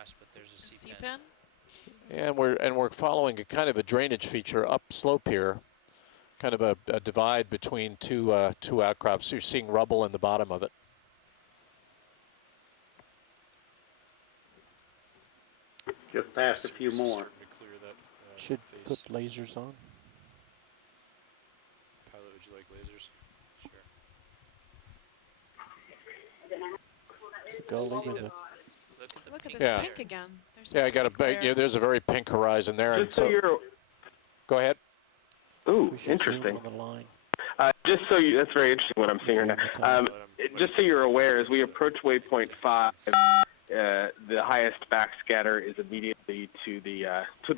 But there's a C-pin. C-pin. And we're following a kind of a drainage feature up slope here, kind of a divide between two outcrops. So you're seeing rubble in the bottom of it. Just past a few more. Should put lasers on. Pilot, would you like lasers? Sure. Go with it. Look at this Yeah. pink again. Yeah, I got a big. Yeah, there's a very pink horizon there. Just so you're. Go ahead. Ooh, interesting. On the line. Just so you, that's very interesting what I'm seeing right now. Just so you're aware, as we approach waypoint 5, the highest backscatter is immediately to the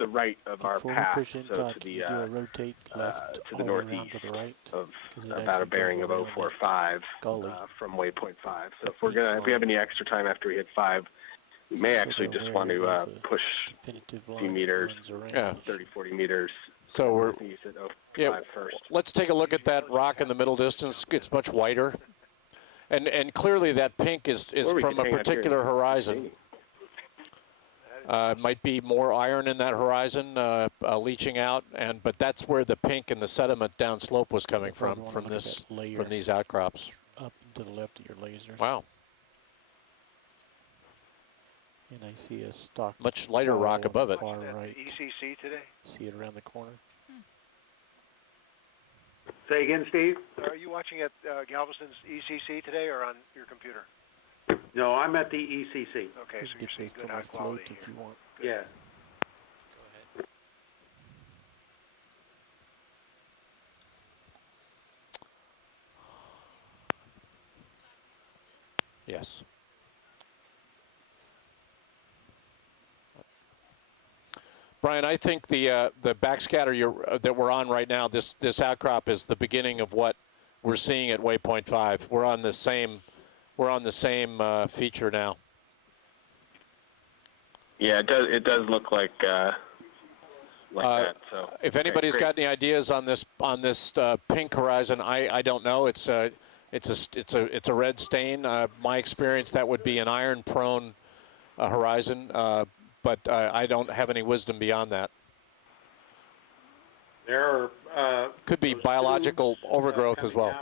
right of our path, so to the rotate left to the northeast to the right, of about a bearing of 045 from waypoint 5. So if we have any extra time after we hit 5, we may actually just want to push a few meters, 30, 40 meters. So we're first. Let's take a look at that rock in the middle distance. It's much whiter, and clearly that pink is from a particular horizon. Might be more iron in that horizon leaching out, but that's where the pink and the sediment downslope was coming from these outcrops. Up to the left of your lasers. Wow. And I see a stock. Much lighter rock above it. Far right. ECC today? See it around the corner. Say again, Steve? Are you watching at Galveston's ECC today or on your computer? No, I'm at the ECC. Okay, so you're seeing good high quality if you want. Good. Yeah. Go ahead. Yes. Brian, I think the backscatter that we're on right now, this outcrop is the beginning of what we're seeing at waypoint 5. We're on the same feature now. Yeah, it does look like that. So if anybody's got any ideas on this pink horizon, I don't know. It's a red stain. My experience, that would be an iron-prone horizon. But I don't have any wisdom beyond that. There are could be biological overgrowth as well.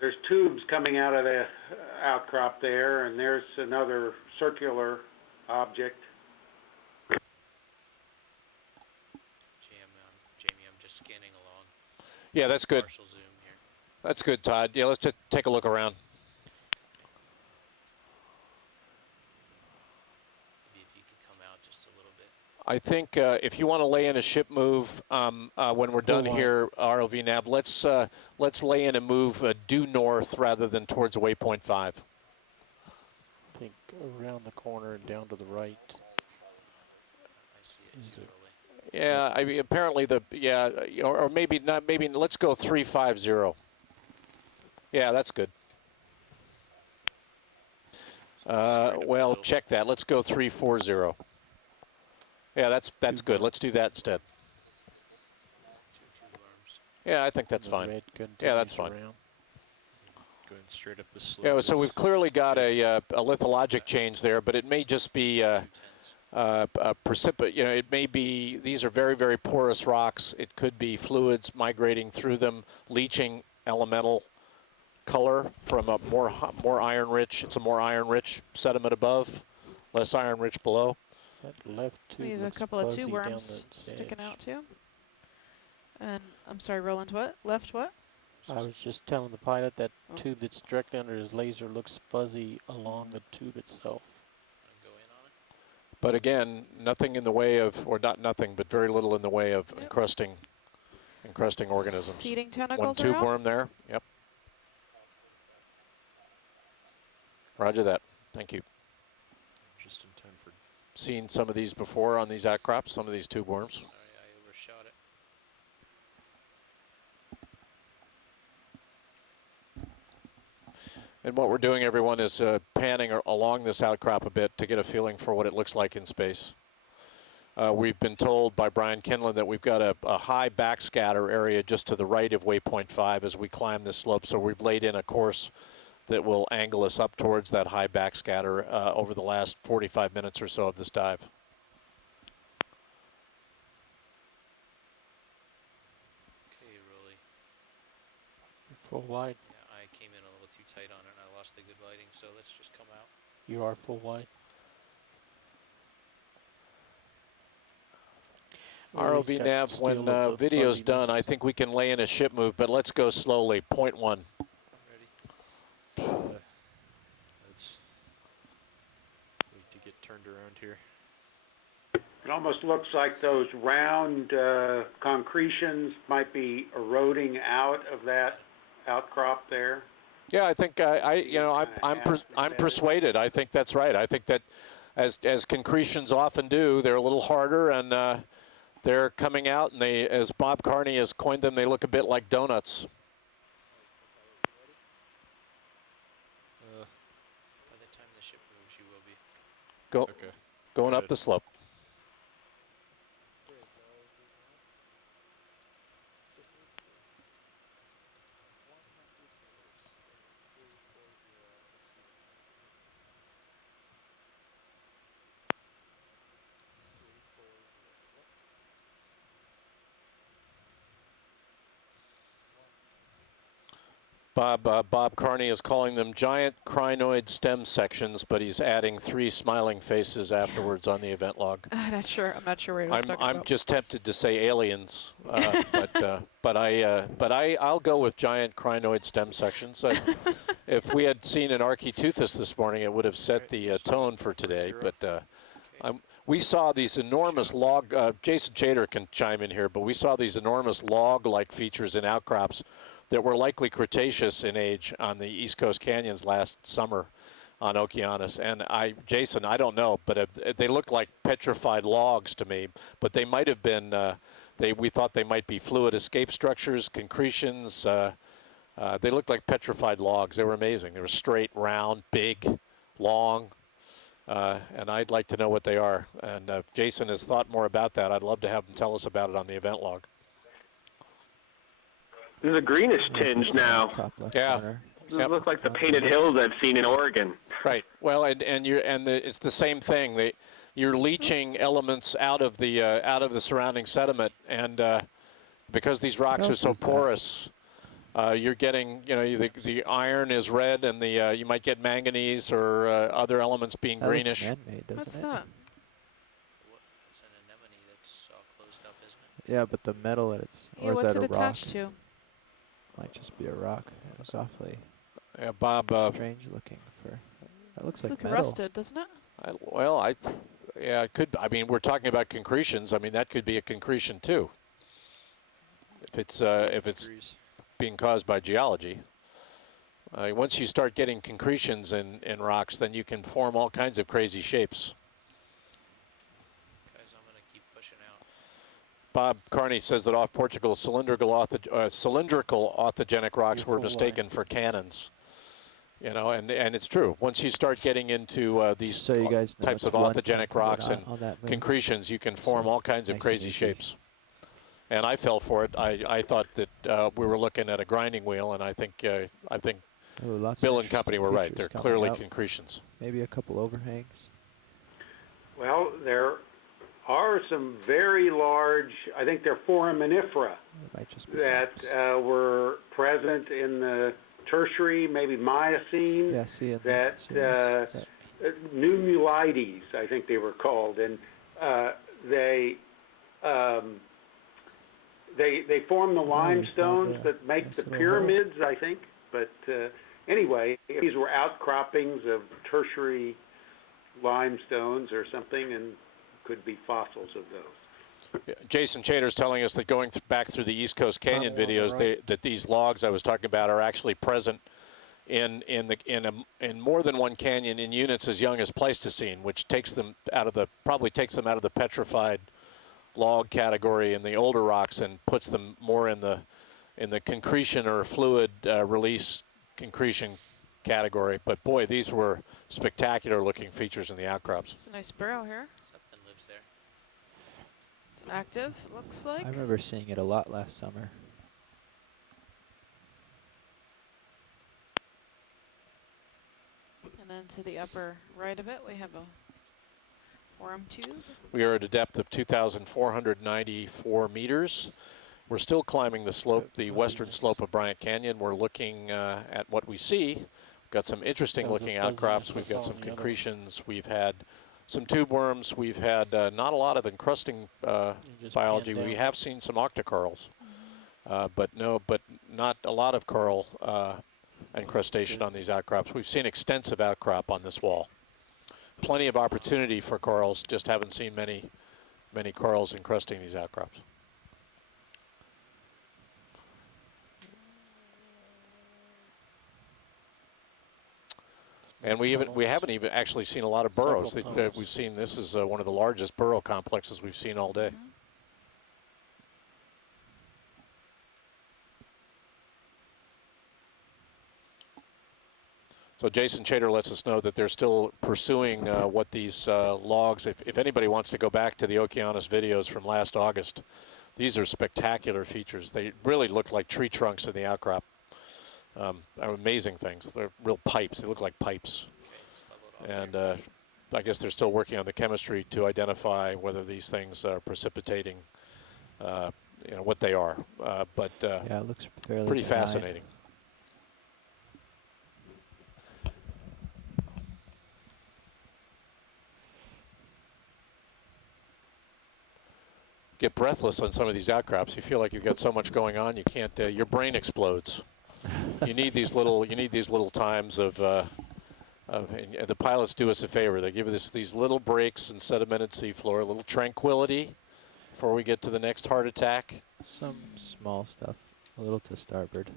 There's tubes coming out of the outcrop there, and there's another circular object. Jamie, I'm just scanning along. Yeah, that's good. Partial zoom here. That's good, Todd. Yeah, let's just take a look around. I think if you want to lay in a ship move when we're done here, ROV nav, let's lay in a move due north rather than towards waypoint 5. I think around the corner and down to the right. I see it too early. Yeah, I mean apparently or maybe not. Maybe let's go 350. Yeah, that's good. Well, check that. Let's go 340. Yeah, that's good. Let's do that instead. Yeah, I think that's fine. Yeah, that's fine. Going straight up the slope. Yeah, so we've clearly got a lithologic change there, but it may just be precipitate. You know, it may be these are very, very porous rocks. It could be fluids migrating through them, leaching elemental color from a more iron-rich. It's a more iron-rich sediment above, less iron-rich below. That left tube we have a couple of tube worms sticking out too. And I'm sorry, Roland, what? Left what? I was just telling the pilot that tube that's directly under his laser looks fuzzy along the tube itself. Go in on it. But again, nothing in the way of, or not nothing, but very little in the way of encrusting organisms. Feeding tentacles. One tube worm there. Yep. Roger that. Thank you. Just in time for. Seen some of these before on these outcrops, some of these tube worms. Sorry, I overshot it. And what we're doing, everyone, is panning along this outcrop a bit to get a feeling for what it looks like in space. We've been told by Brian Kinlan that we've got a high backscatter area just to the right of waypoint 5 as we climb this slope. So we've laid in a course that will angle us up towards that high backscatter over the last 45 minutes or so of this dive. Okay, Rolly. Full wide. Yeah, I came in a little too tight on it and I lost the good lighting, so let's just come out. You are full wide. ROV nav, when video's done, I think we can lay in a ship move, but let's go slowly. 0.1. Ready? Let's wait to get turned around here. It almost looks like those round concretions might be eroding out of that outcrop there. Yeah, I think I'm persuaded. I think that's right. I think that as concretions often do, they're a little harder, and they're coming out, and they, as Bob Carney has coined them, they look a bit like donuts. By the time the ship moves, you will be. Going up the slope. Bob Carney is calling them giant crinoid stem sections, but he's adding 3 smiling faces afterwards on the event log. I'm not sure what he was talking about. I'm just tempted to say aliens, but I'll go with giant crinoid stem sections. If we had seen an Archaeoteuthis this morning, it would have set the tone for today. But we saw these enormous log. Jason Chater can chime in here, but we saw these enormous log-like features in outcrops that were likely Cretaceous in age on the East Coast canyons last summer on Okeanos. And Jason, I don't know, but they look like petrified logs to me. But they might have been. We thought they might be fluid escape structures, concretions. They looked like petrified logs. They were amazing. They were straight, round, big, long. And I'd like to know what they are. And if Jason has thought more about that, I'd love to have him tell us about it on the event log. There's a greenish tinge now. Yeah. These look like the painted hills I've seen in Oregon. Right. Well, it's the same thing. You're leaching elements out of the surrounding sediment, and because these rocks are so porous, you're getting the iron is red, and you might get manganese or other elements being greenish. Man-made, What's that? It's an anemone that's all closed up, isn't it? Yeah, but the metal that it's Yeah, or is what's that it a rock? attached to? Might just be a rock. It's awfully Yeah, Bob. strange looking for. That looks It's like like metal. rusted, doesn't it? It could. I mean, we're talking about concretions. I mean, that could be a concretion too. If it's being caused by geology. Once you start getting concretions in rocks, then you can form all kinds of crazy shapes. Guys, I'm going to keep pushing out. Bob Carney says that off Portugal, cylindrical orthogenic rocks were mistaken for cannons. And it's true. Once you start getting into these So you guys know types of it's one orthogenic thing rocks on and that move. concretions, you can form all kinds of Nice and crazy easy. shapes. And I fell for it. I thought that we were looking at a grinding wheel, and I think Ooh, lots of Bill and company interesting were right. features They're coming clearly out. concretions. Maybe a couple overhangs. Well, there are some very large, I think they're foraminifera It might just be that rocks. were present in the tertiary, maybe Miocene, Yeah, see it. that Nummulides, I think they were called, and they form the limestones that make nice the little pyramids, I think. But anyway, these were outcroppings of tertiary limestones or something, and could be fossils of those. Jason Chater's telling us that going back through the East Coast Canyon videos, that these logs I was talking about are actually present in more than one canyon in units as young as Pleistocene, which probably takes them out of the petrified log category in the older rocks and puts them more in the concretion or fluid release concretion category. But boy, these were spectacular looking features in the outcrops. It's a nice burrow here. Something lives there. It's active, it looks like. I remember seeing it a lot last summer. And then to the upper right of it, we have a worm tube. We are at a depth of 2,494 meters. We're still climbing the slope, the western slope of Bryant Canyon. We're looking at what we see. We've got some interesting looking outcrops. We've got some concretions. We've had some tube worms. We've had not a lot of encrusting biology. We have seen some octocorals, but not a lot of coral encrustation on these outcrops. We've seen extensive outcrop on this wall. Plenty of opportunity for corals, just haven't seen many corals encrusting these outcrops. And we haven't even actually seen a lot of burrows. We've seen, this is one of the largest burrow complexes we've seen all day. So Jason Chater lets us know that they're still pursuing what these logs, if anybody wants to go back to the Okeanos videos from last August, these are spectacular features. They really look like tree trunks in the outcrop. Amazing things. They're real pipes. They look like pipes. And I guess they're still working on the chemistry to identify whether these things are precipitating, what they are. But yeah, it looks fairly pretty benign. fascinating. Get breathless on some of these outcrops. You feel like you've got so much going on, you can't. Your brain explodes. You need these little times of. And the pilots do us a favor. They give us these little breaks in sedimented seafloor, a little tranquility before we get to the next heart attack. Some small stuff, a little to starboard.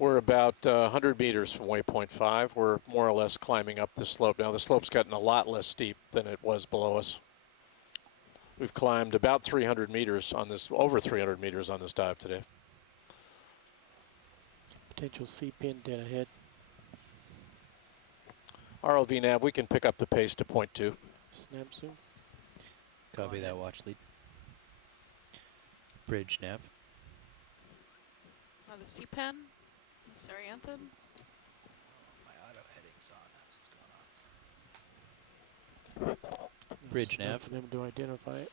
We're about 100 meters from waypoint 5. We're more or less climbing up the slope. Now the slope's gotten a lot less steep than it was below us. We've climbed about 300 meters on this, over 300 meters on this dive today. Potential C-pin dead ahead. ROV nav, we can pick up the pace to point 2. Snap zoom. Copy that, watch lead. Bridge nav. The C-pen, the Sarianthan. My auto heading's on. That's what's going on. Bridge Enough nav. for them to identify it.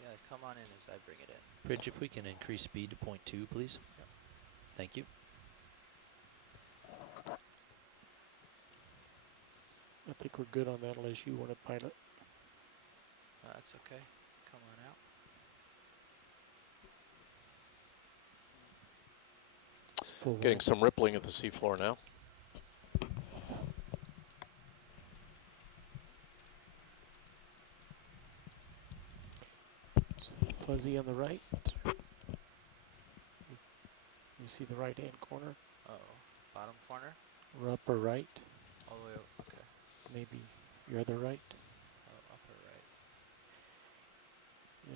Yeah, come on in as I bring it in. Bridge, if we can increase speed to point 2, please. Yep. Thank you. I think we're good on that unless you want to pilot. That's okay. Come on out. Getting some rippling at the seafloor now. It's fuzzy on the right. You see the right-hand corner? Uh-oh. Bottom corner? Or upper right? All the way up. Okay. Maybe your other right? Oh, upper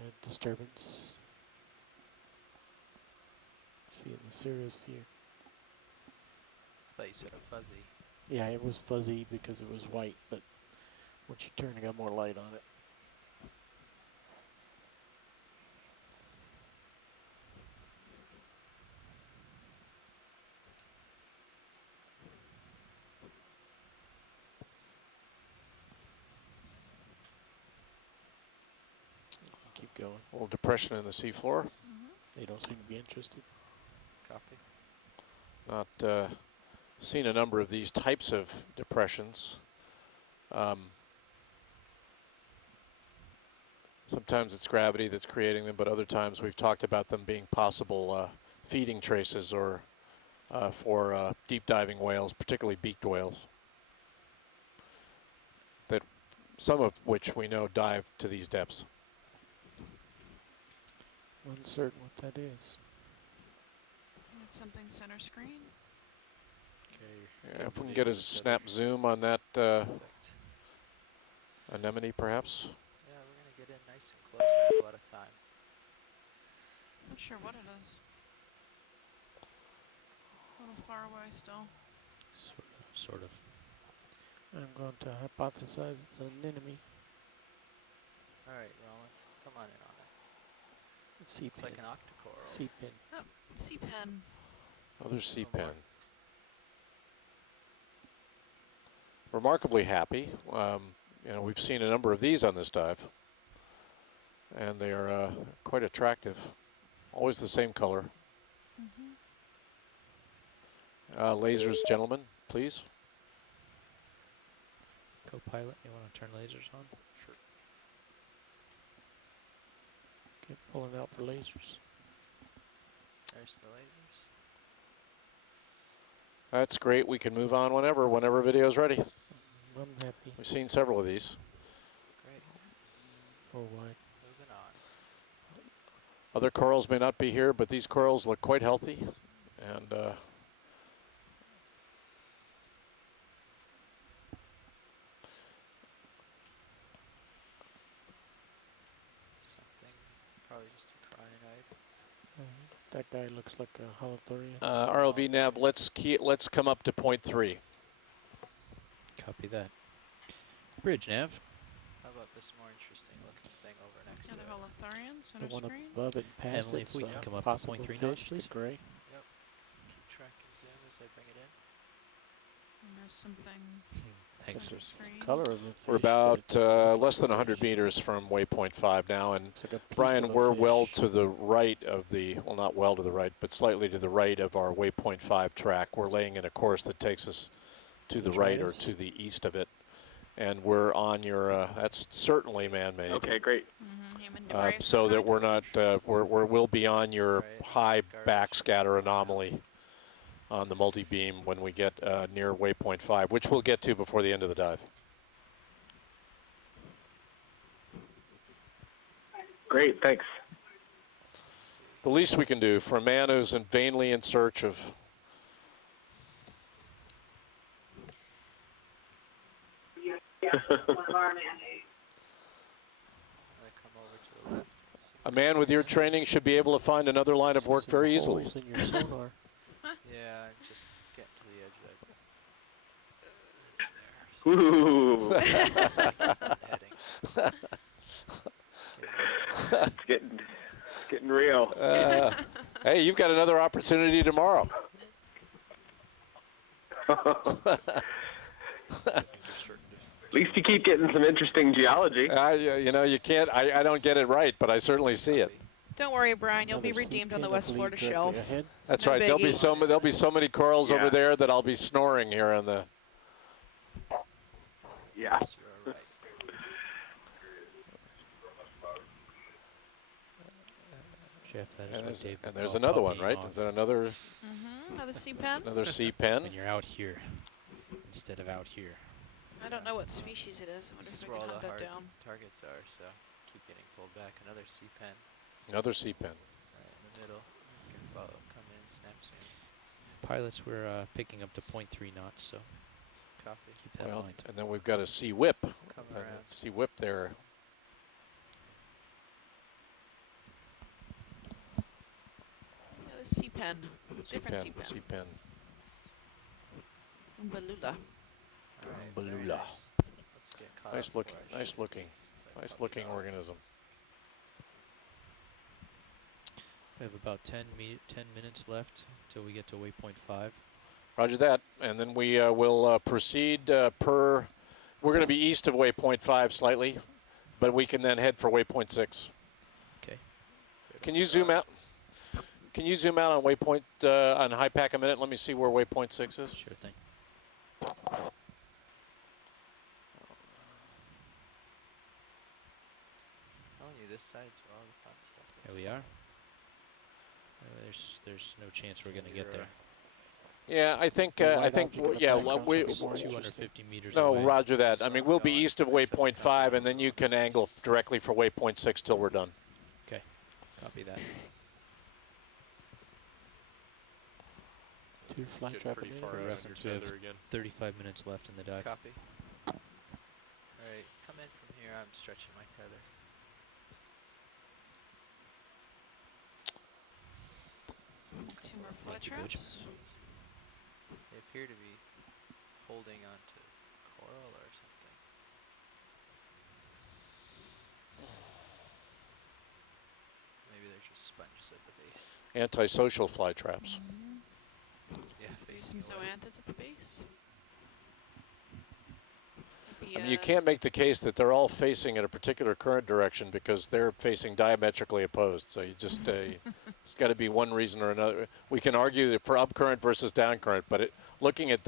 right. Disturbance. See in the Sirius view. I thought you said a fuzzy. Yeah, it was fuzzy because it was white, but once you turn, it got more light on it. Keep going. A little depression in the seafloor. They don't seem to be interested. Copy. Not seen a number of these types of depressions. Sometimes it's gravity that's creating them, but other times we've talked about them being possible feeding traces or for deep diving whales, particularly beaked whales, that some of which we know dive to these depths. Uncertain what that is. It's something center screen. Okay. Yeah, if we can get a snap zoom on that anemone, perhaps. Yeah, we're going to get in nice and close. I have a lot of time. Not sure what it is. A little far away still. Sort of. I'm going to hypothesize it's an enemy. All right, Roland, come on in on it. C-pin. It's like an octocoral. C-pin. Oh, C-pen. Another C-pen. Remarkably happy. You know, we've seen a number of these on this dive, and they are quite attractive. Always the same color. Lasers, gentlemen, please. Co-pilot, you want to turn lasers on? Sure. Okay, pulling out for lasers. There's the lasers. That's great. We can move on whenever video's ready. I'm happy. We've seen several of these. Great. 4Y. Moving on. Other corals may not be here, but these corals look quite healthy. And Something, probably just a crionite. That guy looks like a holothurian. ROV nav, let's come up to point 3. Copy that. Bridge nav. How about this more interesting looking thing over next Yeah, to the it? holothurian, The center one screen. above it, past Emily, it, if we so can come up to possible 0.3 fish, knots, please. the gray. Yep. Keep tracking zoom as I bring it in. And there's something. Thanks. Center There's screen. color of the fish. We're but about it doesn't look less than like 100 fish. meters from waypoint 5 now, and It's like a piece Brian, of a we're well fish. to the right of the, well, not well to the right, but slightly to the right of our waypoint 5 track. We're laying in a course that takes us to the right or to the east of it. And we're on your, that's certainly man-made. Okay, great. Human debris. So that we're not, we'll be on your Right. high Garbage. backscatter anomaly on the multi-beam when we get near waypoint 5, which we'll get to before the end of the dive. Great, thanks. The least we can do for a man who's vainly in search of I come over to the left. And see a man with your training should be able to find another line of See work some very easily. holes in your sonar. Yeah, I'm just getting to the edge of that edge there. So heading. It's getting real. Hey, you've got another opportunity tomorrow. At least you keep getting some interesting geology. You know, you can't, I don't get it right, but I certainly see it. Don't worry, Brian. You'll be Another redeemed on C-pin, the I West believe, Florida directly shelf. ahead. That's No right. There'll be biggie. so many corals over Yeah. there that I'll be snoring here on the. Yeah. Yes, you are right. Jeff, that is what Dave And there's called another one, popping right? off Is that another Another C-pen. another C-pen? when you're out here instead of out here. I don't know what species it is. I wonder This if is we where can all hunt the that hard down. targets are, so keep getting pulled back. Another C-pen Another C-pen. right in the middle. You can follow, come in, snap zoom, Pilots, we're picking up to 0.3 knots, so copy. keep that in Well, mind. and then we've got a C-whip. Come around. C-whip there. Another C-pen. Different C-pen. C-pen. C-pen. Umbalula. All right, very Balula. nice. Let's get caught Nice up looking. before I Nice shoot. looking. It's like Nice puppy looking dog. organism. We have about 10 minutes left until we get to waypoint 5. Roger that. And then we will proceed per. We're going to be east of waypoint 5 slightly, but we can then head for waypoint 6. Okay. Can you zoom out? Can you zoom out on waypoint on high pack a minute? Let me see where waypoint 6 is. Sure thing. Telling you, this side's where all the fun stuff is. Here we are. There's no chance we're going to get there. Yeah, I think The I white think object in the yeah. background We, looks more 250 meters no, away. Roger that. I mean, we'll be east of waypoint 5, and then you can angle directly for waypoint 6 till we're done. Okay. Copy that. Two fly Get trap pretty in far there. out Reference, of we your have tether again. 35 minutes left in the dive. Copy. Alright, come in from here. I'm stretching my tether. Two more fly Thank you, Coach. traps. They appear to be holding onto coral or something. Maybe they're just sponges at the base. Antisocial fly traps. Yeah, Some facing away. zoanthids at the base. Maybe, I mean, you can't make the case that they're all facing in a particular current direction because they're facing diametrically opposed. So you just, it's got to be one reason or another. We can argue that for up current versus down current, but looking at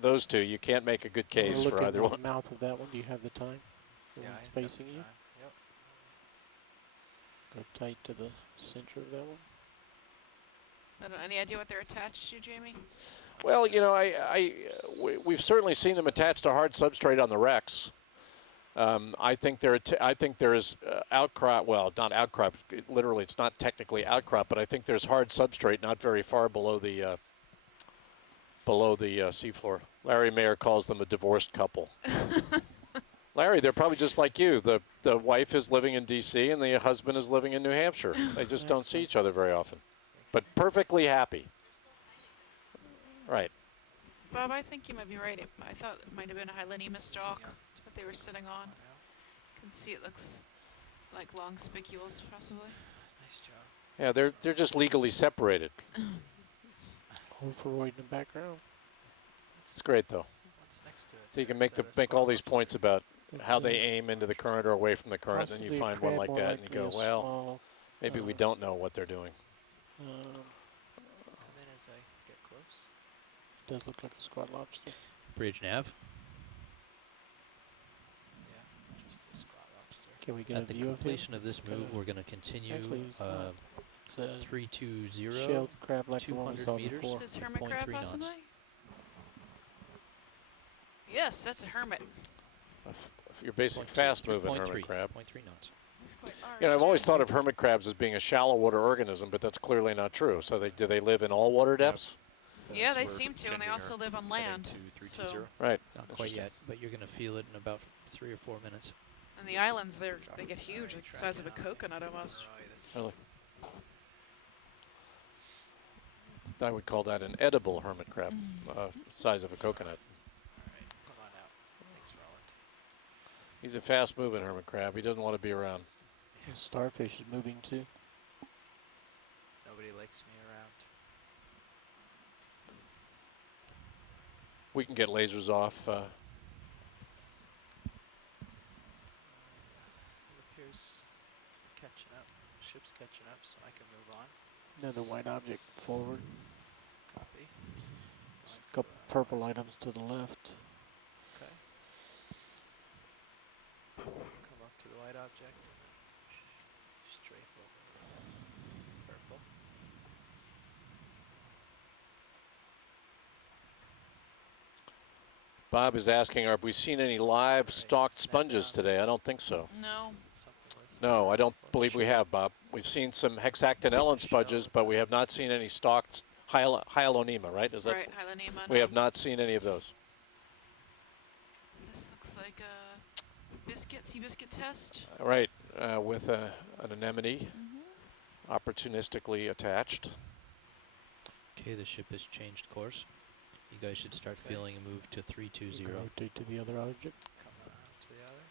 those two, you can't make a good case for either one. Look at the mouth of that one. Do you have the time? The Yeah, one I that's have facing the you? time. Yep. Go tight to the center of that one. I don't, any idea what they're attached to, Jamie? Well, you know, we've certainly seen them attached to hard substrate on the wrecks. I think there is outcrop. Well, not outcrop. Literally, it's not technically outcrop, but I think there's hard substrate not very far below the seafloor. Larry Mayer calls them a divorced couple. Larry, they're probably just like you. The wife is living in D.C. and the husband is living in New Hampshire. They just don't see each other very often, but perfectly happy. Right. Bob, I think you might be right. I thought it might have been a Hylinemus stalk that they were sitting on. Can see it looks like long spicules, possibly. Nice job. Yeah, they're just legally separated. Overroid in the background. It's great though. What's next to it? So you can make all these points about how they aim into the current or away from the current, then you find one like that and you go, well, maybe we don't know what they're doing. Come in as I get close. Does look like a squat lobster. Bridge nav. Yeah, just a squat lobster. Can we get At a the view of him? completion of this It's move, kinda- we're going to continue Actually, it's not. It's a 320, shelled crab like the one we 200 saw meters. before. Is this hermit crab 0.3 knots. possibly? Yes, that's a hermit. Your basic fast-moving hermit crab. 0.3 knots. He's quite large. You know, I've always too. thought of hermit crabs as being a shallow water organism, but that's clearly not true. So do they live in all water depths? Yeah, So they we're seem to, and they changing also our live on heading land. to So, 320. Right. Not quite yet, but you're going to feel it in about 3 or 4 minutes. and the islands, they get huge, like the size of a coconut almost. Really? I would call that an edible hermit crab, size of a coconut. Alright, come on out. Thanks, Roland. He's a fast-moving hermit crab. He doesn't want to be around. The starfish is moving too. Nobody likes me around. We can get lasers off. It appears catching up. Ship's catching up, so I can move on. Another white object forward. Copy. A couple purple items to the left. Okay. Come up to the white object and then strafe over the purple. Bob is asking, have we seen any live stalked sponges today? I don't think so. No. No, I don't believe we have, Bob. We've seen some hexactinellin sponges, but we have not seen any stalked hyalonema, right? Is that Right, Hylinemus. we have not seen any of those. This looks like a biscuit, sea biscuit test. Right, with an anemone opportunistically attached. Okay, the ship has changed course. You guys should start feeling a move to 320. Rotate to the other object. Come around to the other.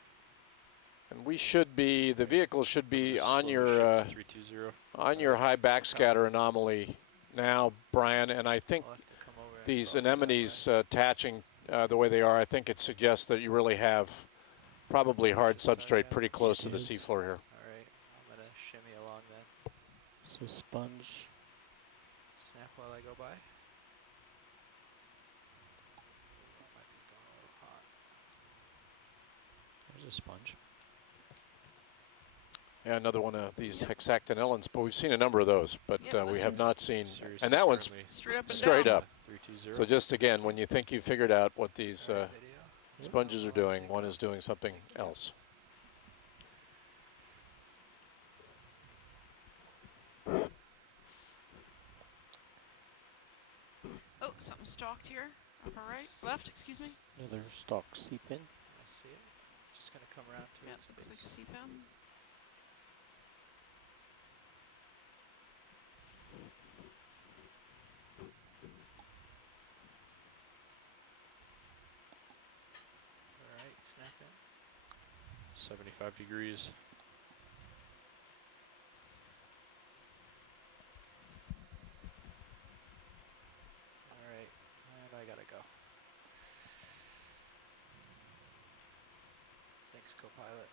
And we should be, the vehicle should be on your high backscatter anomaly now, Brian, and I think I'll have to come over and these follow that anemones way. attaching the way they are, I think it suggests that you really have probably hard substrate pretty close to the Yes. seafloor here. Alright, I'm gonna shimmy along then. So sponge. Snap while I go by. Might be going a little hot. There's a sponge. Yeah, another one of these hexactinellins, but we've seen a number of those, but Yep, we this have one's not seen, Seriously and that one's squirmy. Straight up and straight down. up. 320. So just again, when you think you've figured out what these Video. sponges are doing, one is doing something else. Oh, something stalked here. Upper right, left, excuse me. Another stalk seep in. I see it. Just gonna come around to Yeah, its looks like a base. sea pen. snap in. 75 degrees. Alright, and I gotta go. Thanks, co-pilot.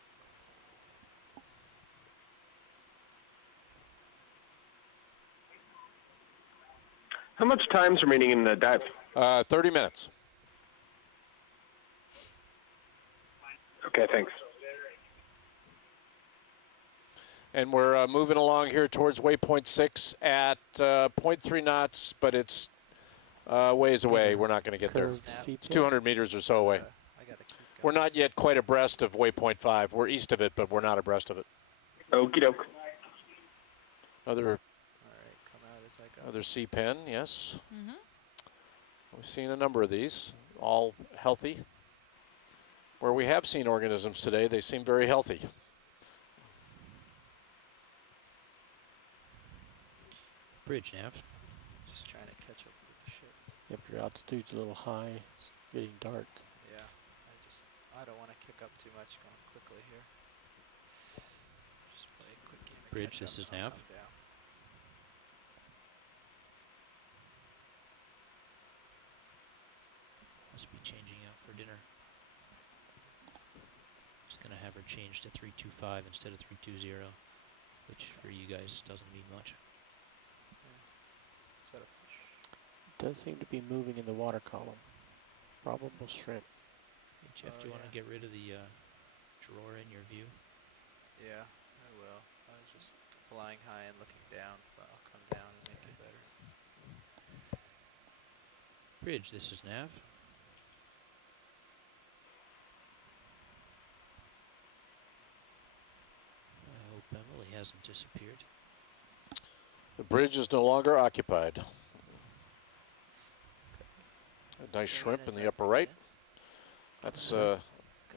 How much time's remaining in the dive? 30 minutes. Okay, thanks. And we're moving along here towards waypoint 6 at 0.3 knots, but it's ways away. We're not going to get there. Curved sea It's pit. 200 meters or so away. I gotta keep We're going. not yet quite abreast of waypoint 5. We're east of it, but we're not abreast of it. Okie doke. Other Alright, come out as I go. Another sea pen, yes. Mm-hmm. We've seen a number of these, all healthy. Where we have seen organisms today, they seem very healthy. Bridge nav. Just trying to catch up with the ship. Yep, your altitude's a little high. It's getting dark. Yeah, I don't want to kick up too much going quickly here. Just play a quick game of Bridge, catch this up is and I'll nav. come down. Must be changing out for dinner. Just gonna have her change to 325 instead of 320, which for you guys doesn't mean much. Is that a fish? It does seem to be moving in the water column. Probable shrimp. Hey Jeff, Oh, do you want to yeah. get rid of the drawer in your view? Yeah, I will. I was just flying high and looking down, but I'll come down and make it better. Bridge, this is nav. I hope Emily hasn't disappeared. The bridge is no longer occupied. A nice Come shrimp in in as the I upper bring it right. in. That's Come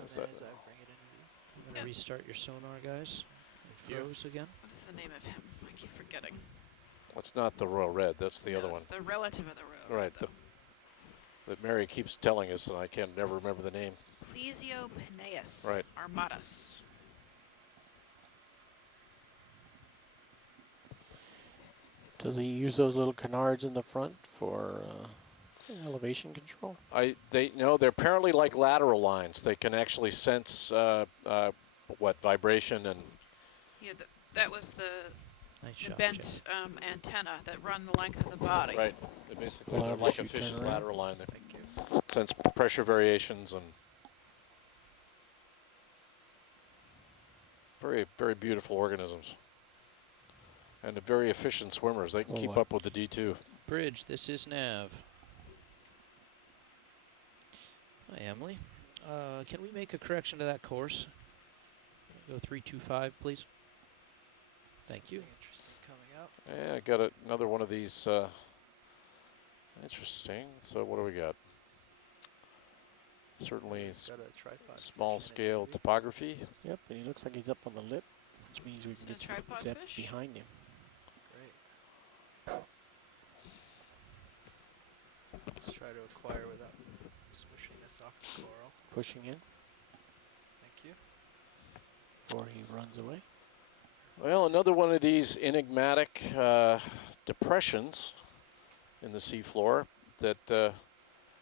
is in that as I bring it into view. I'm gonna restart your sonar, guys. You Yeah. froze again. What is the name of him? I keep forgetting. that's not the royal red. That's the other No, one. it's the relative of the row. Right. That Mary keeps telling us, and I can't never remember the name. Plesiopenaeus Right. armatus. Does he use those little canards in the front for elevation control? They're apparently like lateral lines. They can actually sense vibration and Yeah, that was the Nice shot, bent Jeff. antenna that run the length of the body. right. They basically Well, they're how like does a she turn fish's around? lateral line. They Thank you. sense pressure variations and very, very beautiful organisms. And they're very efficient swimmers. They can Well, keep what? up with the D2. Bridge, this is nav. Hi, Emily. Can we make a correction to that course? Go 325, please. Thank you. Something interesting coming up. Yeah, I got another one of these. Interesting. So what do we got? Certainly We've got a tripod small fish in it, scale maybe. topography. Yep, and he looks like he's up on the lip, which means we Is can it a get some tripod depth fish? behind him. Great. Let's try to acquire without smushing this octocoral. Pushing in Thank you. before he runs away. Well, another one of these enigmatic depressions in the seafloor that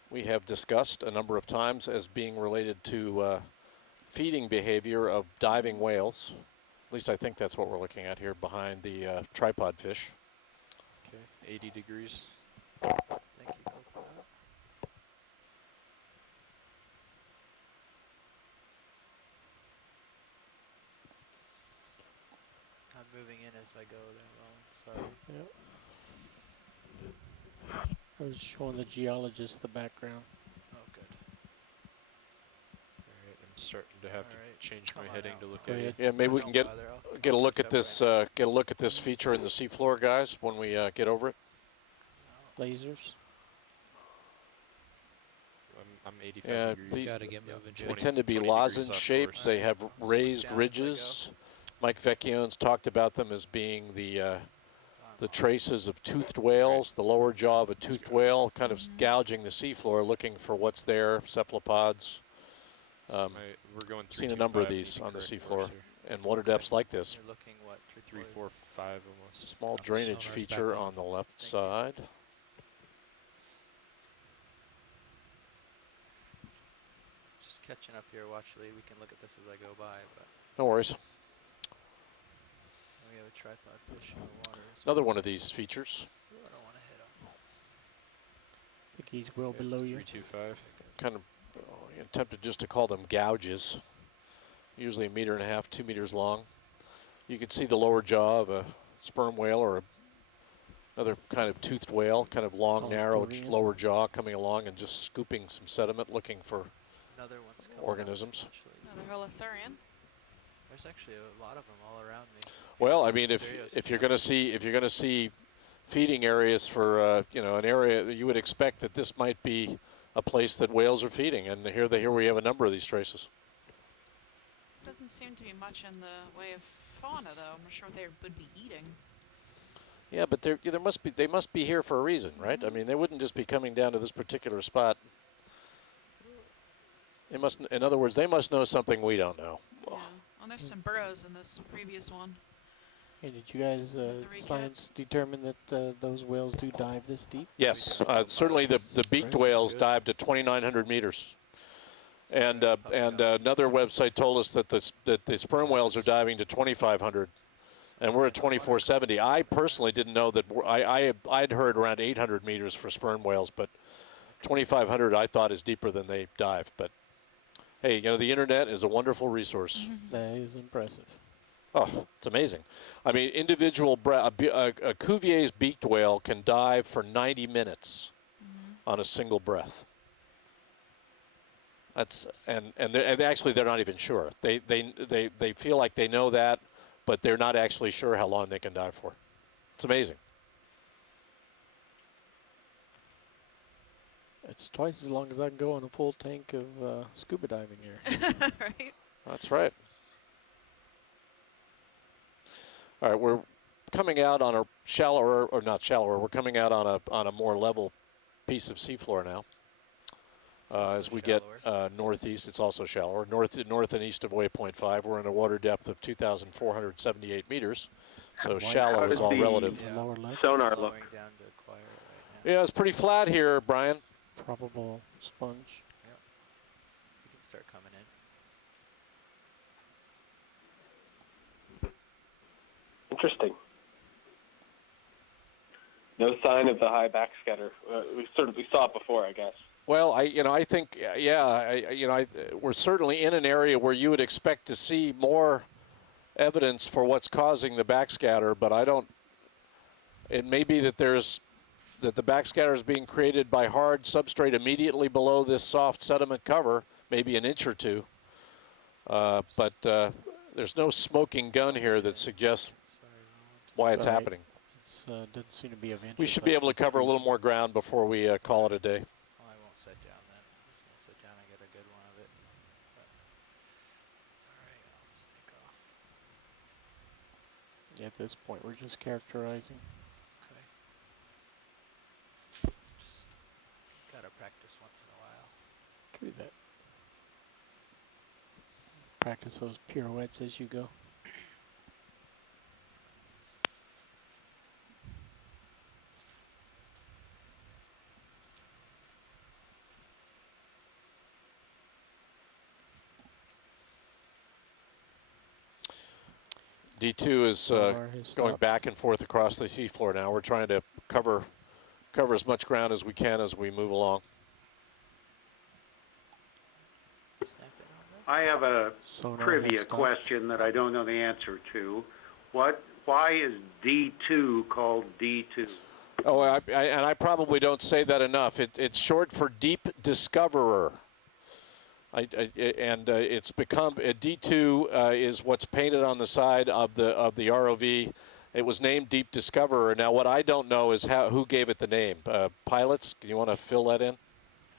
we have discussed a number of times as being related to feeding behavior of diving whales. At least I think that's what we're looking at here behind the tripod fish. Okay, 80 degrees. Thank you, co-pilot. I'm moving in as I go there, Roland. Sorry. Yep. I was showing the geologist the background. Oh, good. All right, I'm starting to have to Alright, change come my on heading out. to look Go at ahead. it. Yeah, maybe we can Don't get bother, I'll get a look catch at up this right get a look at this feature in the seafloor, guys, when we get over it. now. Lasers. I'm 85 Yeah, degrees. these- Gotta get moving, They Joe. tend to be 20 degrees lozenge off shaped. course. They have Slow raised down as I ridges. Mike Vecchione's talked about them as being the traces of toothed whales, the lower jaw of a toothed whale, kind of gouging the seafloor, looking for what's there, cephalopods. We're going Seen a number of 325, need these to on the correct seafloor course here. and water depths like this. You're looking what? 345 almost. Small drainage sonar's back feature on. on the left Thank you. side. Just catching up here. Watch, Lee. We can look at this as I go by, but No worries. we have a tripod fish in the water. Another one of these features. I don't want to hit him. I think he's well below you. 325. Kind of tempted just to call them gouges. Usually 1.5 meters, 2 meters long. You can see the lower jaw of a sperm whale or another kind of toothed whale, kind of long, narrow lower jaw coming along and just scooping some sediment, looking for Another one's coming organisms. up, actually. Another holothurian. There's actually a lot of them all around me. Well, I mean, if you're going to see feeding areas for an area, you would expect that this might be a place that whales are feeding, and here we have a number of these traces. Doesn't seem to be much in the way of fauna, though. I'm not sure what they would be eating. Yeah, but they must be here for a reason, right? I mean, they wouldn't just be coming down to this particular spot. They must, in other words, they must know something we don't know. Yeah. Oh, there's some burrows in this previous one. Hey, did you guys, science determine that those whales do dive this deep? Yes, certainly the beaked whales dive to 2,900 meters. And another website told us that the sperm whales are diving to 2,500, and we're at 2,470. I personally didn't know that. I'd heard around 800 meters for sperm whales, but 2,500 I thought is deeper than they dive. But hey, the internet is a wonderful resource. That is impressive. Oh, it's amazing. I mean, a Cuvier's beaked whale can dive for 90 minutes on a single breath. That's and actually they're not even sure. They feel like they know that, but they're not actually sure how long they can dive for. It's amazing. It's twice as long as I can go on a full tank of scuba diving here. Right? That's right. All right, we're coming out on a shallower, or not shallower. We're coming out on a more level piece of seafloor now. As we get northeast, it's also shallower. North and east of waypoint 5, we're in a water depth of 2,478 meters. So shallow is all relative. Sonar look. Down to acquire it right now. Yeah, it's pretty flat here, Brian. Probable sponge. Yep. You can start coming in. Interesting. No sign of the high backscatter. We saw it before, I guess. Well, I think, we're certainly in an area where you would expect to see more evidence for what's causing the backscatter, but it may be that the backscatter is being created by hard substrate immediately below this soft sediment cover, maybe an inch or two. But there's no smoking gun here that suggests why it's happening. It doesn't seem to be of interest. We should be able to cover a little more ground before we call it a day. Well, I won't sit down then. I'm just going to sit down and get a good one of it. But it's all right. I'll just take off. Yeah, at this point, we're just characterizing. Okay. Just got to practice once in a while. True that. Practice those pirouettes as you go. D2 is going back and forth across the seafloor now. We're trying to cover as much ground as we can as we move along. I have a trivia question that I don't know the answer to. Why is D2 called D2? Oh, and I probably don't say that enough. It's short for Deep Discoverer. It's become D2 is what's painted on the side of the ROV. It was named Deep Discoverer. Now, what I don't know is who gave it the name. Pilots, do you want to fill that in?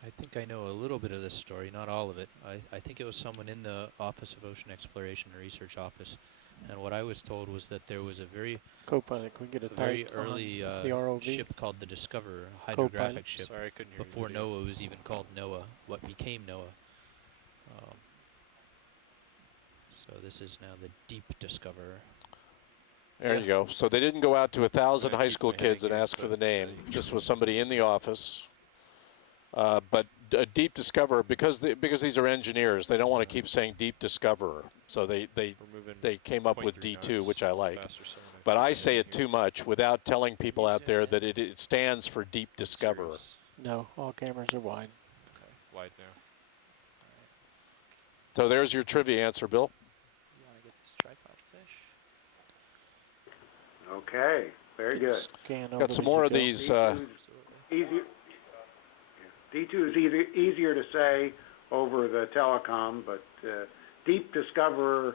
I think I know a little bit of this story, not all of it. I think it was someone in the Office of Ocean Exploration and Research Office, and what I was told was that there was a very Co-pilot, can we get a very type early the ROV? ship called the Discoverer, a hydrographic ship. Sorry, I couldn't hear you. Before NOAA was even called NOAA, what became NOAA. So this is now the Deep Discoverer. There you go. So they didn't go out to 1,000 Gonna high keep school my head kids and again, ask for the but name. you This can was use somebody in the office. But Deep Discoverer, because these are engineers, they don't want to keep saying Deep Discoverer. So they We're moving came up with 0.3 D2, knots which I like. faster, so I'm gonna But keep I my say head it here. too much without telling people You out zoom there in? that it stands for Deep Discoverer. Serious. No, all cameras are wide. Okay, wide now. So there's your trivia answer, Bill. You want to get this tripod fish? Okay, very good. Scan over Got some as more you of go. these. Absolutely. Easier. D2 is easier to say over the telecom, but Deep Discoverer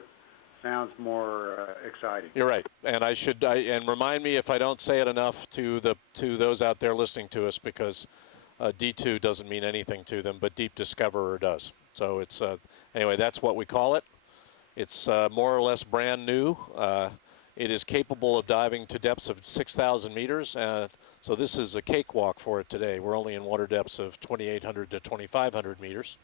sounds more exciting. You're right, and and remind me if I don't say it enough to those out there listening to us, because D2 doesn't mean anything to them, but Deep Discoverer does. So it's anyway, that's what we call it. It's more or less brand new. It is capable of diving to depths of 6,000 meters. So this is a cakewalk for it today. We're only in water depths of 2,800 to 2,500 meters.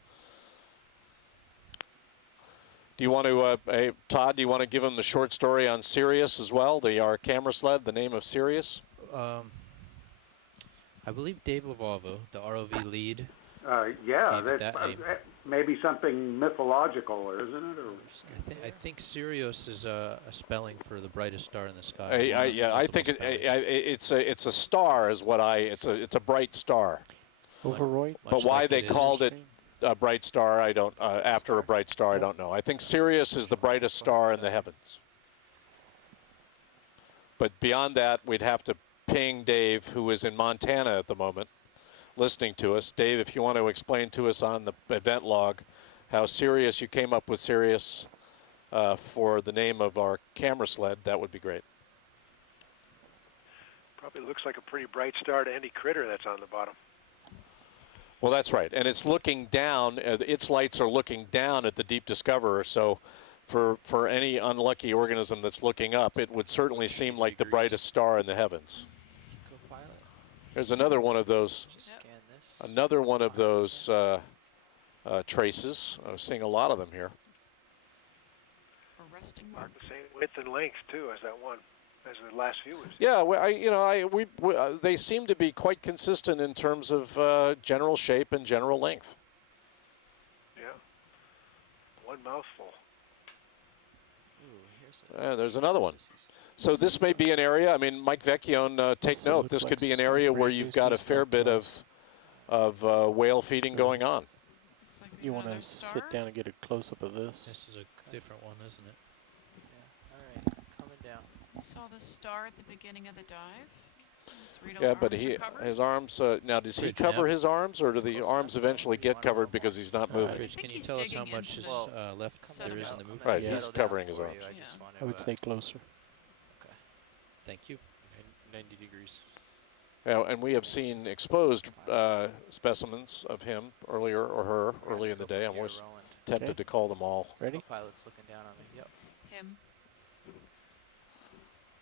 Do you want to, hey, Todd, do you want to give them the short story on Sirius as well, our camera sled, the name of Sirius? I believe Dave Lavovo, the ROV lead, Yeah, gave it that name. maybe something mythological, isn't it? Or I think Sirius is a spelling for the brightest star in the sky. Yeah, I think it's a star is what it's a bright star. Overroyd? But why like they it is. called it a bright star, I don't. After a bright star, I don't know. I think Sirius is the brightest star in the heavens. But beyond that, we'd have to ping Dave, who is in Montana at the moment, listening to us. Dave, if you want to explain to us on the event log how Sirius, you came up with Sirius for the name of our camera sled, that would be great. Probably looks like a pretty bright star to any critter that's on the bottom. Well, that's right. And it's looking down. Its lights are looking down at the Deep Discoverer. So for any unlucky organism that's looking up, it would certainly seem like the brightest star in the heavens. Co-pilot. There's another one of those. Just scan this. Another one of those traces. I'm seeing a lot of them here. Or resting About mark. the same width and length too as that one, as the last few was. Yeah, they seem to be quite consistent in terms of general shape and general length. Yeah. One mouthful. Ooh, here's There's another one. So this may be an area. I mean, Mike Vecchione, take So it note. looks This like could be an some area where brand you've new got a sea fair star bit class. of whale feeding going on. Looks like we You have want another to star. sit down and get a close-up of this. This is a different one, isn't it? Yeah. All right. Coming down. Saw the star at the beginning of the dive. Let's read all Yeah, the but arms are covered. his arms. Now, does he Bridge cover nav. his arms, or do Is the this close arms enough? eventually Do you get want a covered little because more? he's not Uh, moving? Rich, think can you he's tell us digging how much into is the- left Settle there is in down. the I'm movement? gonna Right, he's settle down covering his for arms. you. I Yeah. just want I would to, say closer. Thank you. 90 degrees. Yeah, and we have seen exposed specimens of him earlier, or her, early in the day. I'm Here, always Roland. tempted Okay. to call them all. Ready? Co-pilot's looking down on me. Yep. Him.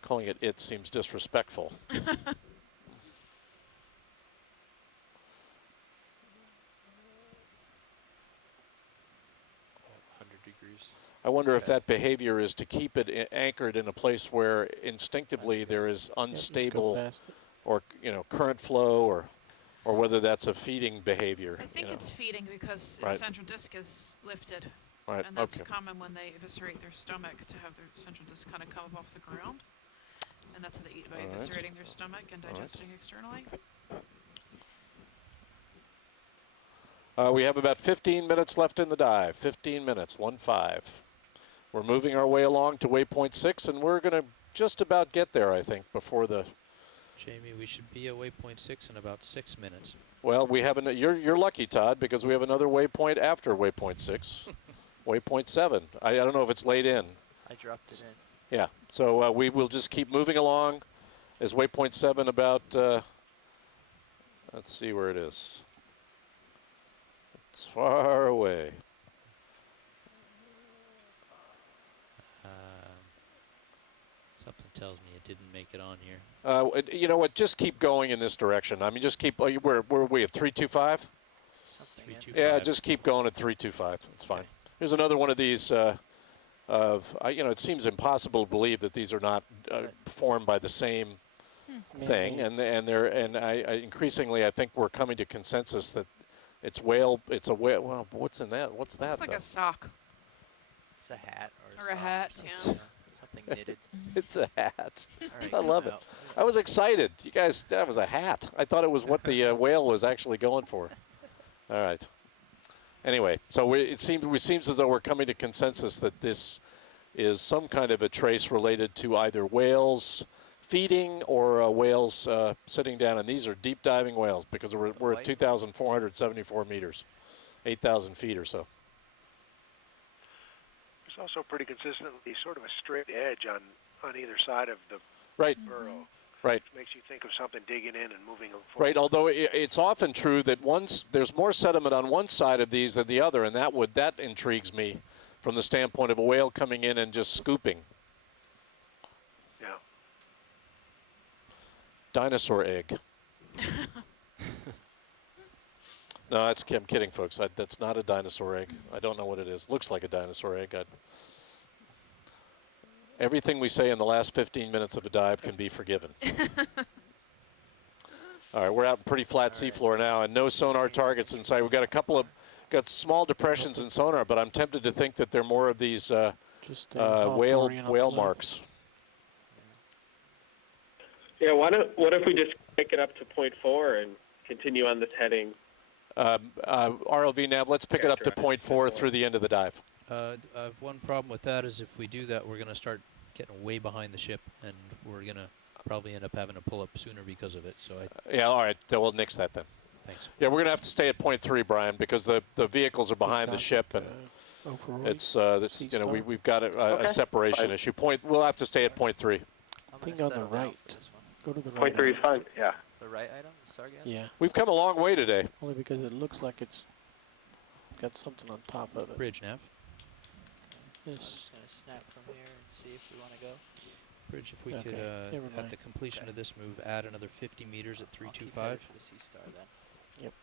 Calling it seems disrespectful. 100 degrees. I wonder if that behavior is to keep it anchored in a place where instinctively there is Yep, just go unstable past it. or current flow, or whether that's a feeding behavior. I think it's feeding because Right. its central disc is lifted. right. And that's Okay. common when they eviscerate their stomach, to have their central disc kind of come up off the ground. And that's how they eat, by All right. eviscerating their stomach and All right. digesting externally. We have about 15 minutes left in the dive. 15 minutes, 1-5. We're moving our way along to waypoint 6, and we're going to just about get there, I think, before the. Jamie, we should be at waypoint 6 in about 6 minutes. Well, we have you're lucky, Todd, because we have another waypoint after waypoint 6, waypoint 7. I don't know if it's laid in. I dropped it in. Yeah. So we will just keep moving along. As waypoint 7 about? Let's see where it is. It's far away. Something tells me it didn't make it on here. You know what? Just keep going in this direction. I mean, just keep. Where are we at 325? Something in. 325. Yeah, just keep going at 325. It's fine. Here's another one of these it seems impossible to believe that these are not formed by the same thing, and increasingly I think we're coming to consensus that it's a whale. Well, what's in that? What's that? Looks like a sock. It's a hat or a hat. Yeah. Something knitted. It's a hat. Right, I love it. I was excited. You guys, that was a hat. I thought it was what the whale was actually going for. All right. Anyway, so it seems as though we're coming to consensus that this is some kind of a trace related to either whales feeding or whales sitting down. And these are deep diving whales because we're at 2,474 meters, 8,000 feet or so. There's also pretty consistently sort of a straight edge on either side of the burrow. Right. Which makes you think of something digging in and moving them forward. Right, although it's often true that there's more sediment on one side of these than the other, and that intrigues me from the standpoint of a whale coming in and just scooping. Yeah. Dinosaur egg. No, I'm kidding, folks. That's not a dinosaur egg. I don't know what it is. Looks like a dinosaur egg. Everything we say in the last 15 minutes of a dive can be forgiven. All right, we're out in pretty flat seafloor now, and no sonar targets in sight. We've got got small depressions in sonar, but I'm tempted to think that they're more of these whale marks. Yeah, what if we just pick it up to 0.4 and continue on this heading? RLV nav, let's pick it up to 0.4 through the end of the dive. I have one problem with that is if we do that, we're going to start getting way behind the ship, and we're going to probably end up having to pull up sooner because of it. So yeah, all right, then we'll nix that then. Thanks. Yeah, we're going to have to stay at 0.3, Brian, because the vehicles are behind the ship, and we've got a separation issue. We'll have to stay at 0.3. I think on the right. Go to the right. 0.3 is fine. Yeah. The right item, Sargasso? Yeah. We've come a long way today. Only because it looks like it's got something on top of it. Bridge nav. I'm just going to snap from here and see if we want to go. Bridge, if we could, at the completion of this move, add another 50 meters at 325. For the sea star then. Yep.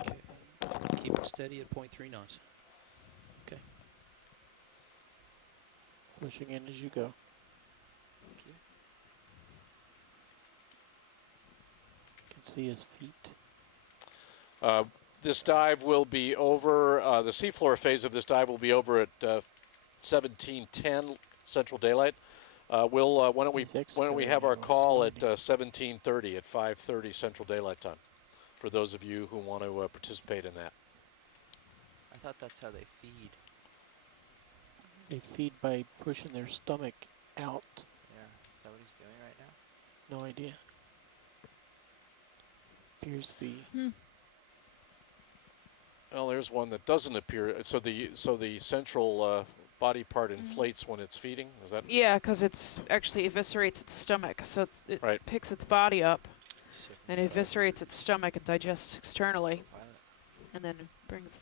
Okay. Keep it steady at 0.3 knots. Okay. Pushing in as you go. Thank you. Can see his feet. This dive will be over, the seafloor phase of this dive will be over at 1710 Central Daylight. Why don't we have our call at 1730 at 5:30 Central Daylight time, for those of you who want to participate in that. I thought that's how they feed. They feed by pushing their stomach out. Yeah, is that what he's doing right now? No idea. Appears to be. Well, there's one that doesn't appear. So the central body part inflates when it's feeding. Is that? Yeah, because it's actually eviscerates its stomach, so it right. picks its body up and eviscerates its stomach and digests externally, and then brings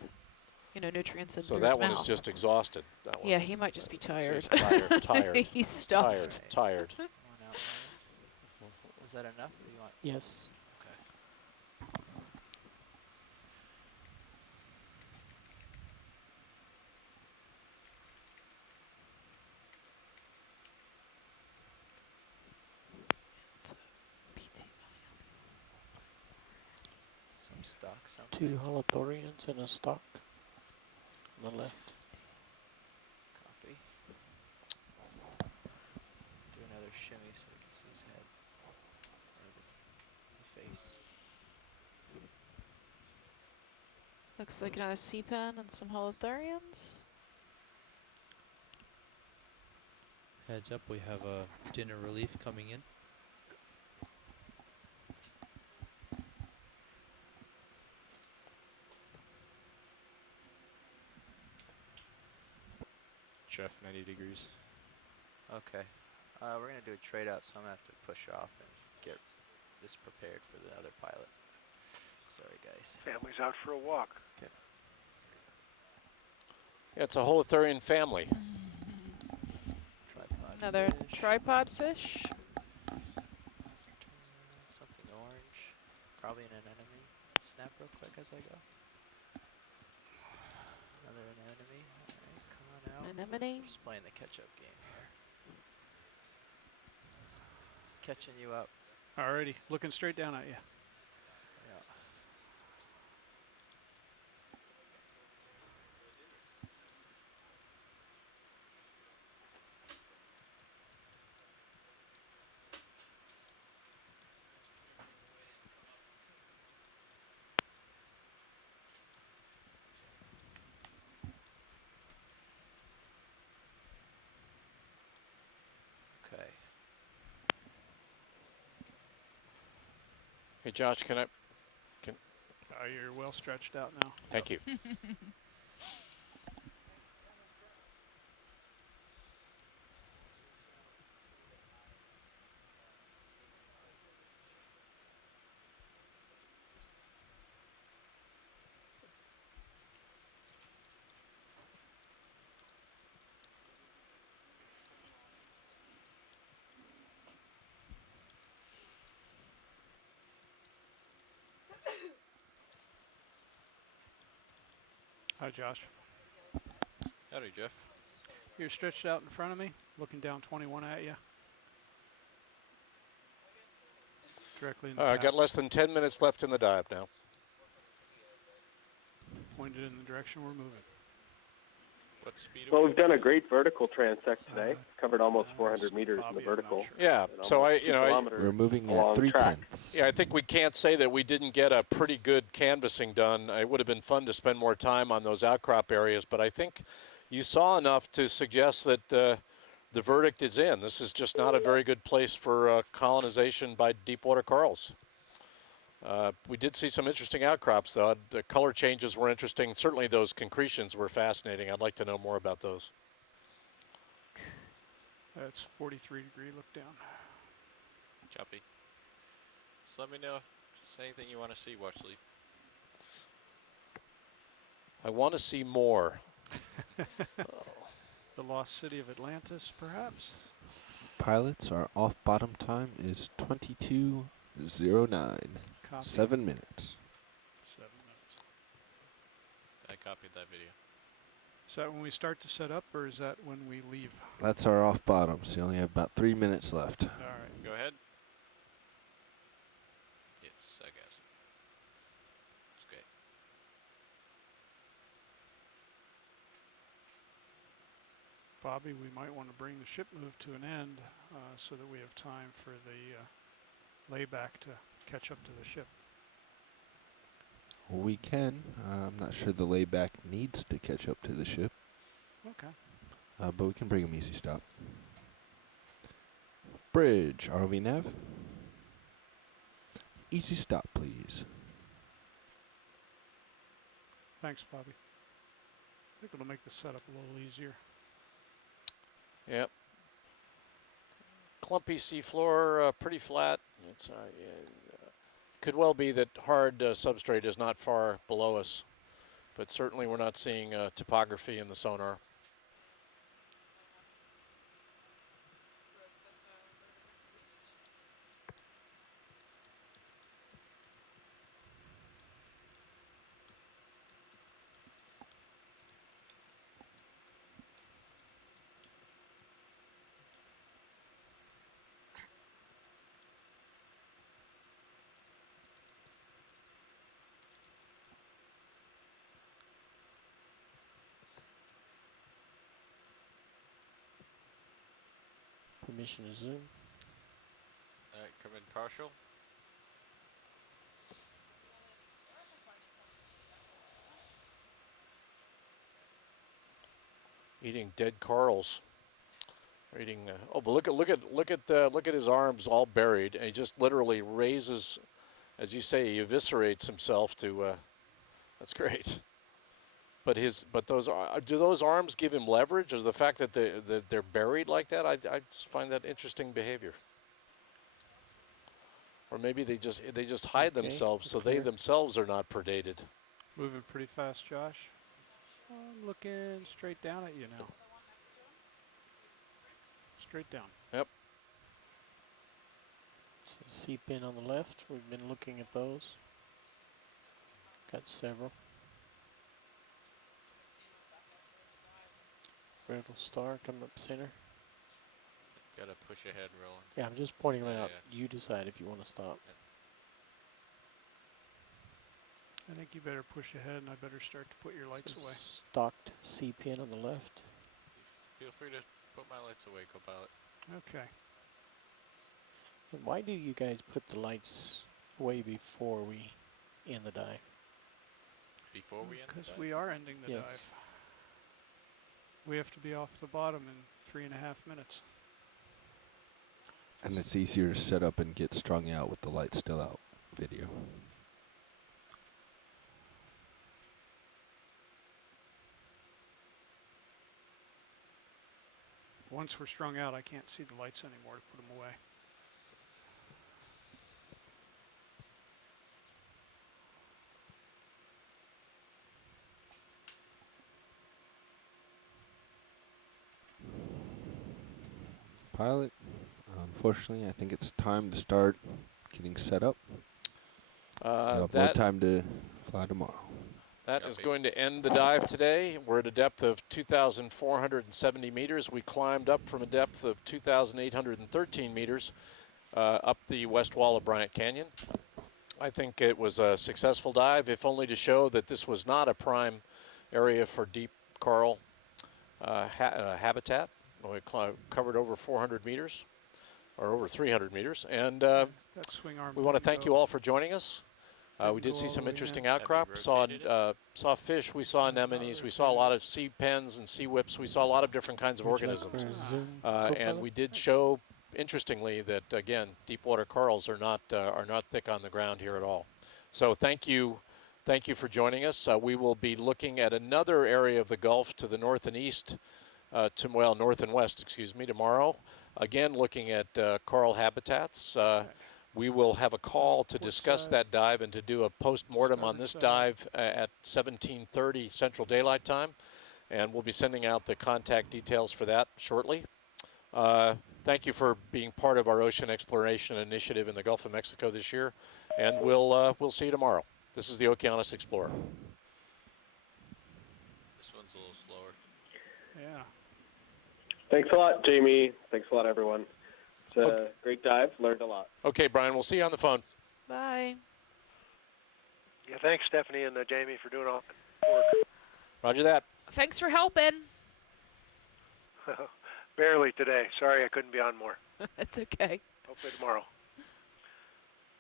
the nutrients in. So through that his one mouth. is just exhausted. That one. Yeah, he might just be tired. Tired. He's stuffed. Tired. Was that enough? Or do you want? Yes. Some stock, something. 2 holothurians and a stock on the left. Copy. Do another shimmy so we can see his head. Or the face. Looks like another sea pen and some holothurians. Heads up, we have a dinner relief coming in. Jeff, 90 degrees. Okay. We're going to do a trade out, so I'm going to have to push off and get this prepared for the other pilot. Sorry, guys. Family's out for a walk. Okay. Yeah, it's a holothurian family. Tripod Another fish. tripod fish. Something orange. Probably an anemone. Snap real quick as I go. Another anemone. Alright, come on out. Anemone. Just playing the catch-up game here. Catching you up. Alrighty, looking straight down at you. Yeah. Okay. Hey, Josh, can I? You're well stretched out now. Thank you. Hi, Josh. Howdy, Jeff. You're stretched out in front of me, looking down 21 at you. Directly in the I path. got less than 10 minutes left in the dive now. Pointed in the direction we're moving. What speed? Well, we've done a great vertical transect today. Covered almost 400 meters in the vertical. Yeah, so We're moving at along 3 track. tenths. Yeah, I think we can't say that we didn't get a pretty good canvassing done. It would have been fun to spend more time on those outcrop areas, but I think you saw enough to suggest that the verdict is in. This is just not a very good place for colonization by deepwater corals. We did see some interesting outcrops, though. The color changes were interesting. Certainly those concretions were fascinating. I'd like to know more about those. That's 43-degree look down. Choppy. Just let me know if there's anything you want to see, Watchley. I want to see more. The lost city of Atlantis, perhaps? Pilots, our off-bottom time is 22:09. Copy. 7 minutes. 7 minutes. I copied that video. Is that when we start to set up, or is that when we leave? That's our off-bottom, so you only have about 3 minutes left. All right. Go ahead. Yes, I guess. It's okay. Bobby, we might want to bring the ship move to an end so that we have time for the layback to catch up to the ship. Well, we can. I'm not sure the layback needs to catch up to the ship, Okay. but we can bring them easy stop. Bridge, ROV nav. Easy stop, please. Thanks, Bobby. I think it'll make the setup a little easier. Yep. Clumpy seafloor, pretty flat. It's could well be that hard substrate is not far below us, but certainly we're not seeing topography in the sonar. Permission to zoom. All right, come in partial. Eating dead corals. Eating. Oh, but look at his arms all buried, and he just literally raises, as you say, he eviscerates himself to. That's great. But do those arms give him leverage, or the fact that they're buried like that? I just find that interesting behavior. Or maybe they just hide themselves so they themselves are not predated. Moving pretty fast, Josh. I'm looking straight down at you now. Straight down. Yep. So seep in on the left. We've been looking at those. Got several. Brittle star coming up center. Gotta push ahead, Roland. Yeah, I'm just pointing Yeah, out. yeah. You decide if you want to stop. I think you better push ahead, and I better start to put your lights So away. stocked C pin on the left. Feel free to put my lights away, co-pilot. Okay. And why do you guys put the lights away before we end the dive? Before we end the Because dive? we are ending the Yes. dive. We have to be off the bottom in 3.5 minutes. And it's easier to set up and get strung out with the light still out video. Once we're strung out, I can't see the lights anymore to put them away. Pilot, unfortunately, I think it's time to start getting set up. You have more time to fly tomorrow. That is going to end the dive today. We're at a depth of 2,470 meters. We climbed up from a depth of 2,813 meters up the west wall of Bryant Canyon. I think it was a successful dive, if only to show that this was not a prime area for deep coral habitat. We covered over 400 meters, or over 300 meters. And That swing arm. we want to didn't thank go- you all for joining us. We didn't did go see all some the way interesting in. outcrop. Saw saw fish. We saw Not anemones. We saw a rotated. lot of sea pens and sea whips. We saw a lot of different kinds of Would you like organisms. for a zoom, And co-pilot? we did show, interestingly, that again, deep water corals are not thick on the ground here at all. So thank you for joining us. We will be looking at another area of the Gulf to the north and east, north and west, excuse me, tomorrow. Again, looking at coral habitats. We will have a call to discuss that dive and to do a post-mortem on this dive at 17:30 Central Daylight Time. And we'll be sending out the contact details for that shortly. Thank you for being part of our ocean exploration initiative in the Gulf of Mexico this year. And we'll see you tomorrow. This is the Okeanos Explorer. This one's a little slower. Yeah. Thanks a lot, Jamie. Thanks a lot, everyone. It's a great dive. Learned a lot. Okay, Brian, we'll see you on the phone. Bye. Yeah, thanks, Stephanie and Jamie, for doing all the work. Roger that. Thanks for helping. Barely today. Sorry I couldn't be on more. That's okay. Hopefully tomorrow.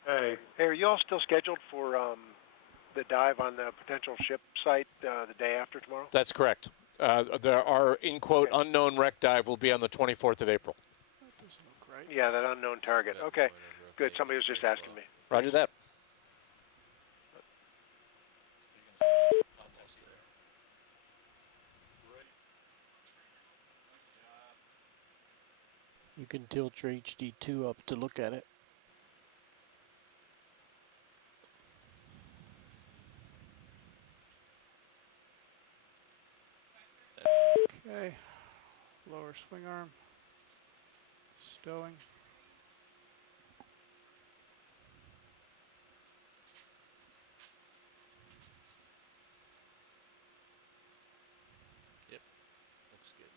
Hey, Hey, are you all still scheduled for the dive on the potential ship site the day after tomorrow? That's correct. Our, in quote, unknown wreck dive will be on the 24th of April. That doesn't look right. Yeah, that unknown target. Okay, good. Somebody was just asking me. Roger that. You can tilt your HD2 up to look at it. Okay. Lower swing arm. Stowing. Looks good.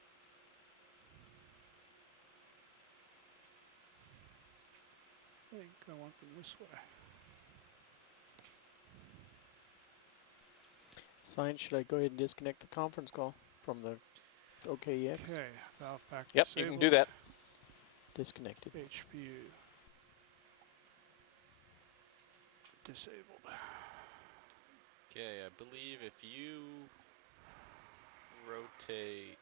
I think I want them this way. Science, should I go ahead and disconnect the conference call from the OKEX? Okay, valve pack Yep, you can do that. Disconnected. HPU disabled. Okay, I believe if you rotate,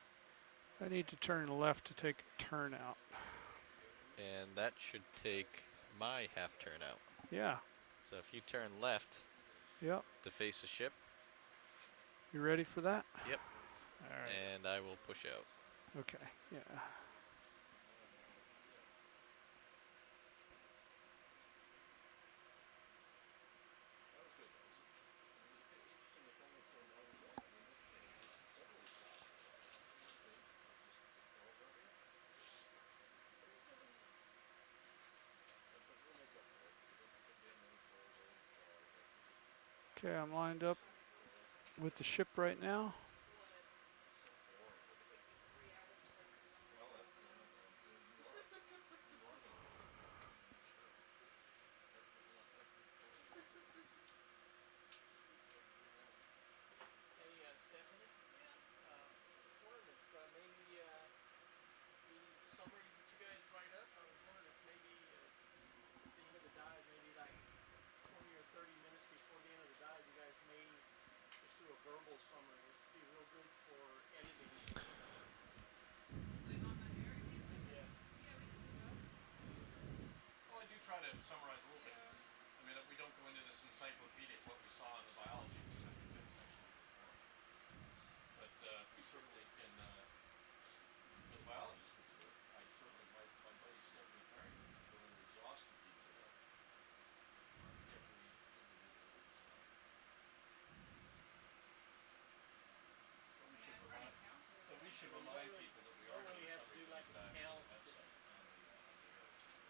I need to turn left to take a turn out. and that should take my half turn out. Yeah. So if you turn left Yep. to face the ship, You ready for that? Yep. All right. and I will push out. Okay. Yeah. Okay, I'm lined up with the ship right now.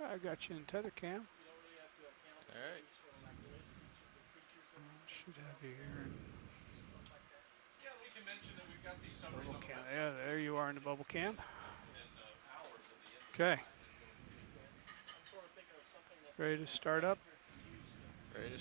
I got you in tether cam. All right. Should have you here in bubble cam. Yeah, there you are in the bubble cam. Okay. Ready to start up? Ready to